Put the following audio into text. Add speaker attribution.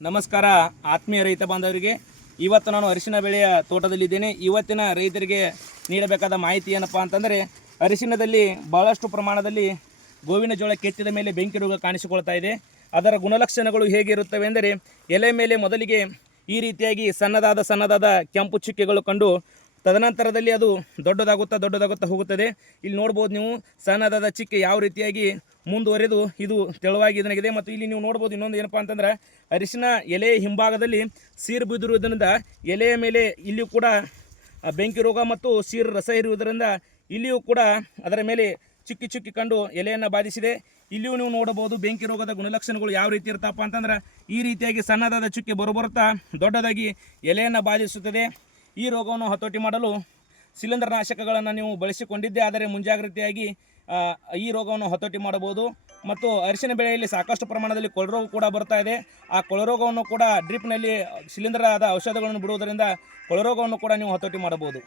Speaker 1: ನಮಸ್ಕಾರ, ಆತ್ಮೀಯ ರೈತ ಬಾಂಧವರಿಗೆ. ಇವತ್ತು ನಾನು ಅರಿಶಿನ ಬೆಳೆಯ ತೋಟದಲ್ಲಿದ್ದೇನೆ. ಇವತ್ತಿನ ರೈತರಿಗೆ ನೀಡಬೇಕಾದ ಮಾಹಿತಿ ಏನಪ್ಪ ಅಂತಂದರೆ, ಅರಿಶಿನದಲ್ಲಿ ಬಹಳಷ್ಟು ಪ್ರಮಾಣದಲ್ಲಿ ಗೋವಿನ ಜೋಳ ಕೆತ್ತಿದ ಮೇಲೆ ಬೆಂಕಿ ರೋಗ ಕಾಣಿಸಿಕೊಳ್ತಾ ಇದೆ. ಅದರ ಗುಣಲಕ್ಷಣಗಳು ಹೇಗಿರುತ್ತವೆ ಎಂದರೆ ಎಲೆ ಮೇಲೆ ಮೊದಲಿಗೆ ಈ ರೀತಿಯಾಗಿ ಸಣ್ಣದಾದ ಸಣ್ಣದಾದ ಕೆಂಪು ಚುಕ್ಕೆಗಳು ಕಂಡು, ತದನಂತರದಲ್ಲಿ ಅದು ದೊಡ್ಡದಾಗುತ್ತಾ ದೊಡ್ಡದಾಗುತ್ತಾ ಹೋಗುತ್ತದೆ. ಇಲ್ಲಿ ನೋಡ್ಬೋದು ನೀವು, ಸಣ್ಣದಾದ ಚಿಕ್ಕೆ ಯಾವ ರೀತಿಯಾಗಿ ಮುಂದುವರೆದು ಇದು ತೆಳುವಾಗಿ ಇದನಾಗಿದೆ. ಮತ್ತು ಇಲ್ಲಿ ನೀವು ನೋಡ್ಬೋದು ಇನ್ನೊಂದು ಏನಪ್ಪ ಅಂತಂದ್ರೆ ಅರಿಶಿನ ಎಲೆ ಹಿಂಭಾಗದಲ್ಲಿ ಸೀರು ಬಿದ್ದಿರುವುದರಿಂದ ಎಲೆಯ ಮೇಲೆ ಇಲ್ಲಿಯೂ ಕೂಡ ಬೆಂಕಿ ರೋಗ ಮತ್ತು ಸೀರು ರಸ ಇರುವುದರಿಂದ ಇಲ್ಲಿಯೂ ಕೂಡ ಅದರ ಮೇಲೆ ಚುಕ್ಕಿ ಚುಕ್ಕಿ ಕಂಡು ಎಲೆಯನ್ನು ಬಾಧಿಸಿದೆ. ಇಲ್ಲಿಯೂ ನೀವು ನೋಡಬಹುದು ಬೆಂಕಿ ರೋಗದ ಗುಣಲಕ್ಷಣಗಳು ಯಾವ ರೀತಿ ಇರ್ತಪ್ಪ ಅಂತಂದ್ರೆ ಈ ರೀತಿಯಾಗಿ ಸಣ್ಣದಾದ ಚುಕ್ಕಿ ಬರುಬರುತ್ತಾ ದೊಡ್ಡದಾಗಿ ಎಲೆಯನ್ನು ಬಾಧಿಸುತ್ತದೆ. ಈ ರೋಗವನ್ನು ಹತೋಟಿ ಮಾಡಲು ಶಿಲೀಂಧ್ರ ನಾಶಕಗಳನ್ನು ನೀವು ಬಳಸಿಕೊಂಡಿದ್ದೇ ಆದರೆ ಮುಂಜಾಗ್ರತೆಯಾಗಿ ಈ ರೋಗವನ್ನು ಹತೋಟಿ ಮಾಡಬಹುದು. ಮತ್ತು ಅರಿಶಿನ ಬೆಳೆಯಲ್ಲಿ ಸಾಕಷ್ಟು ಪ್ರಮಾಣದಲ್ಲಿ ಕೊಳರೋಗ ಕೂಡ ಬರ್ತಾ ಇದೆ. ಆ ಕೊಳರೋಗವನ್ನು ಕೂಡ ಡ್ರಿಪ್ನಲ್ಲಿ ಶಿಲೀಂಧ್ರದ ಔಷಧಗಳನ್ನು ಬಿಡುವುದರಿಂದ ಕೊಳರೋಗವನ್ನು ಕೂಡ ನೀವು ಹತೋಟಿ ಮಾಡಬಹುದು.